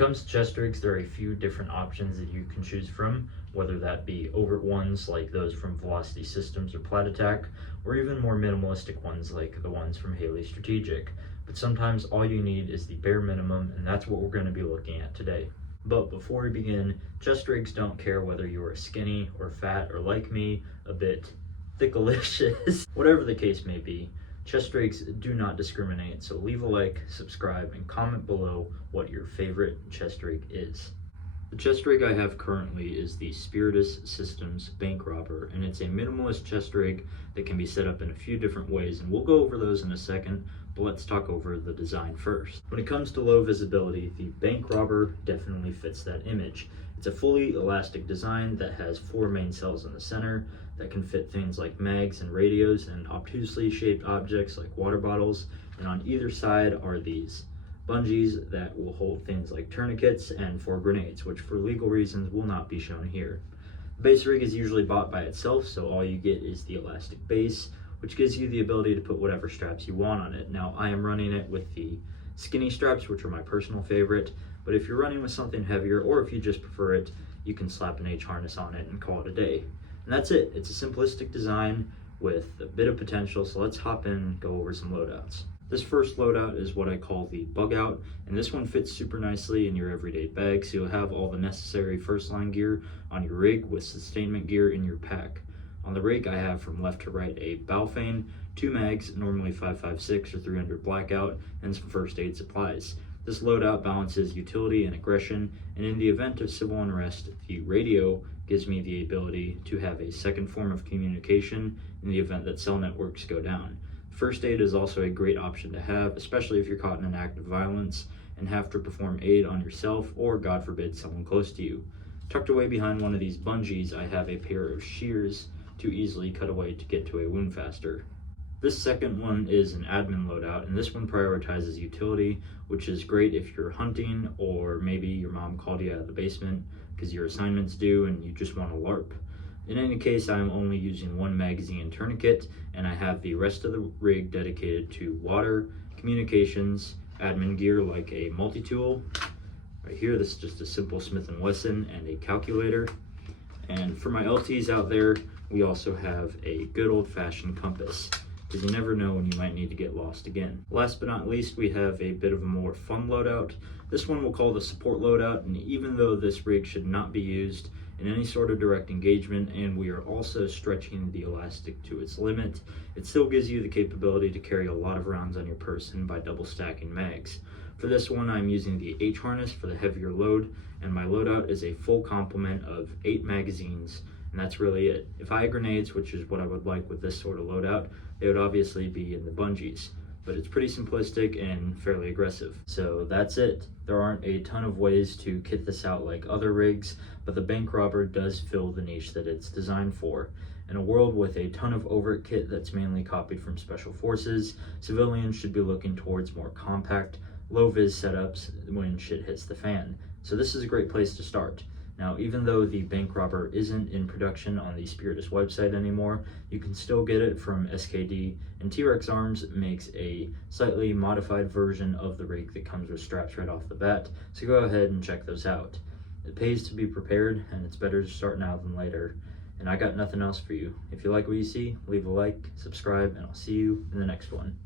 comes to chest rigs, there are a few different options that you can choose from, whether that be overt ones like those from Velocity Systems or Plat Attack, or even more minimalistic ones like the ones from Haley Strategic. But sometimes all you need is the bare minimum, and that's what we're going to be looking at today. But before we begin, chest rigs don't care whether you are skinny or fat or, like me, a bit thickalicious. Whatever the case may be, chest rigs do not discriminate, so leave a like, subscribe, and comment below what your favorite chest rig is. The chest rig I have currently is the Spiritus Systems Bank Robber, and it's a minimalist chest rig that can be set up in a few different ways, and we'll go over those in a second, but let's talk over the design first. When it comes to low visibility, the Bank Robber definitely fits that image. It's a fully elastic design that has 4 main cells in the center that can fit things like mags and radios and obtusely shaped objects like water bottles, and on either side are these bungees that will hold things like tourniquets and 4 grenades, which for legal reasons will not be shown here. The base rig is usually bought by itself, so all you get is the elastic base, which gives you the ability to put whatever straps you want on it. Now, I am running it with the skinny straps, which are my personal favorite, but if you're running with something heavier, or if you just prefer it, you can slap an H harness on it and call it a day. And that's it. It's a simplistic design with a bit of potential, so let's hop in and go over some loadouts. This first loadout is what I call the bug out, and this one fits super nicely in your everyday bag, so you'll have all the necessary first line gear on your rig with sustainment gear in your pack. On the rig, I have from left to right a Balfane, 2 mags, normally 5.56 or 300 blackout, and some first aid supplies. This loadout balances utility and aggression, and in the event of civil unrest, the radio gives me the ability to have a second form of communication in the event that cell networks go down. First aid is also a great option to have, especially if you're caught in an act of violence and have to perform aid on yourself or, God forbid, someone close to you. Tucked away behind one of these bungees, I have a pair of shears to easily cut away to get to a wound faster. This second one is an admin loadout, and this one prioritizes utility, which is great if you're hunting or maybe your mom called you out of the basement because your assignment's due and you just want to LARP. In any case, I'm only using 1 magazine and tourniquet, and I have the rest of the rig dedicated to water, communications, admin gear like a multi-tool. Right here, this is just a simple Smith & Wesson and a calculator. And for my LTs out there, we also have a good old-fashioned compass, because you never know when you might need to get lost again. Last but not least, we have a bit of a more fun loadout. This one we'll call the support loadout, and even though this rig should not be used in any sort of direct engagement, and we are also stretching the elastic to its limit, it still gives you the capability to carry a lot of rounds on your person by double stacking mags. For this one, I'm using the H harness for the heavier load, and my loadout is a full complement of 8 magazines, and that's really it. If I had grenades, which is what I would like with this sort of loadout, they would obviously be in the bungees, but it's pretty simplistic and fairly aggressive. So that's it. There aren't a ton of ways to kit this out like other rigs, but the Bank Robber does fill the niche that it's designed for. In a world with a ton of overt kit that's mainly copied from Special Forces, civilians should be looking towards more compact, low-vis setups when shit hits the fan. So this is a great place to start. Now, even though the Bank Robber isn't in production on the Spiritus website anymore, you can still get it from SKD, and T-Rex Arms makes a slightly modified version of the rig that comes with straps right off the bat, so go ahead and check those out. It pays to be prepared, and it's better to start now than later, and I got nothing else for you. If you like what you see, leave a like, subscribe, and I'll see you in the next one.